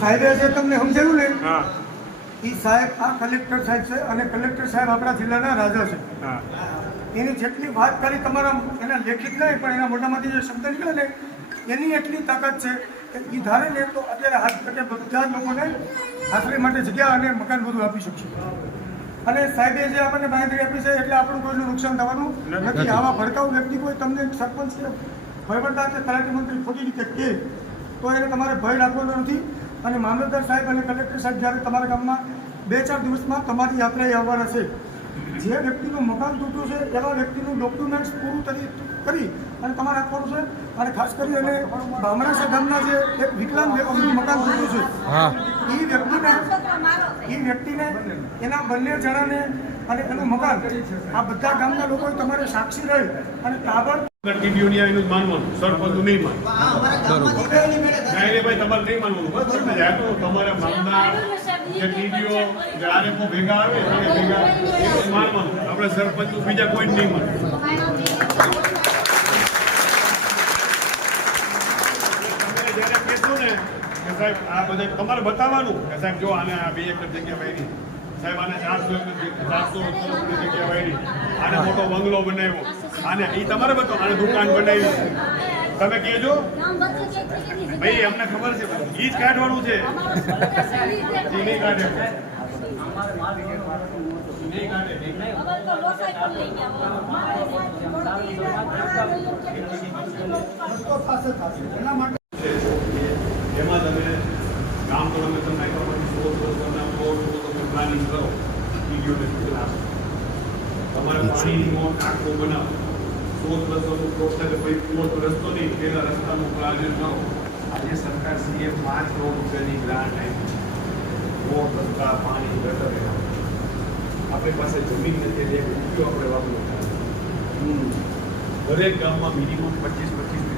સાહેબે જે તમને સમજાવ્યું ને હા એ સાહેબ આ કલેક્ટર સાહેબ છે અને કલેક્ટર સાહેબ આપણા જિલ્લાના રાજા છે. હા એની જેટલી વાત કરી તમારા એના લેખિત નહીં પણ એના મોઢામાંથી જે શબ્દ નીકળે ને એની એટલી તાકાત છે કે એ ધારે ને તો અત્યારે હાથ તકે બધા જ લોકોને આશ્રય માટે જગ્યા અને મકાન બધું આપી શકશે. અને સાહેબે જે આપણને બાંહેધરી આપી છે એટલે આપણું કોઈનું નુકસાન થવાનું નથી. આવા ભડકાઉ વ્યક્તિ કોઈ તમને સરપંચ કે વહીવટદાર કે તલાટી મંત્રી ખોટી રીતે કહે તો એને તમારે ભય રાખવાનો નથી. અને મામલતદાર સાહેબ અને કલેક્ટર સાહેબ જ્યારે તમારા ગામમાં 2-4 દિવસમાં તમારી યાત્રાએ આવવાના છે. જે વ્યક્તિનું મકાન તૂટ્યું છે એવા વ્યક્તિનું ડોક્યુમેન્ટ્સ પૂરું કરી અને તમારે આપવાનું છે. અને ખાસ કરી અને બામણાસા ગામના જે એક વિકલાંગ વ્યક્તિનું મકાન તૂટ્યું છે એ વ્યક્તિને એના બંને જણાને અને એનું મકાન આ બધા ગામના લોકોએ તમારે સાક્ષી રહી અને કાગળ ટીડીઓની એનું જ માનવાનું, સરપંચનું નહીં માનવાનું. ભાઈ તમારે નહીં માનવાનું, બસ તમારા મામદાર કે ટીડીઓ જે આરએફઓ ભેગા આવે એ ભેગા એવું માનવાનું. આપણે સરપંચનું બીજા કોઈ જ નહીં માનવાનું. જ્યારે કહેશો ને કે સાહેબ આ બધા તમારે બતાવવાનું કે સાહેબ જો આને આ 2 એકર જગ્યા વાયરી, સાહેબ આને 400 જગ્યા વાયરી, આને મોટો બંગલો બનાવ્યો, આને એ તમારે બતાવો, આને દુકાન બનાવી, તમે કહેજો ભાઈ અમને ખબર છે એ જ કાઢવાનું છે. નહીં કાઢે એમાં તમે કામ કરો, તમે 100 પ્લાનિંગ કરો, તમારે પાણીનો આખો બનાવો, 100 રસ્તો નહીં પેલા રસ્તાનું પ્લાન કરો. આજે સરકાર CM 5 કરોડ રૂપિયાની ગ્રાન્ટ આપી, રોડ, રસ્તા, પાણી, ગટર એના. આપણી પાસે જમીન નથી એટલે એક રૂપિયો આપણે વાપરવો. દરેક ગામમાં મિનિમમ 25-25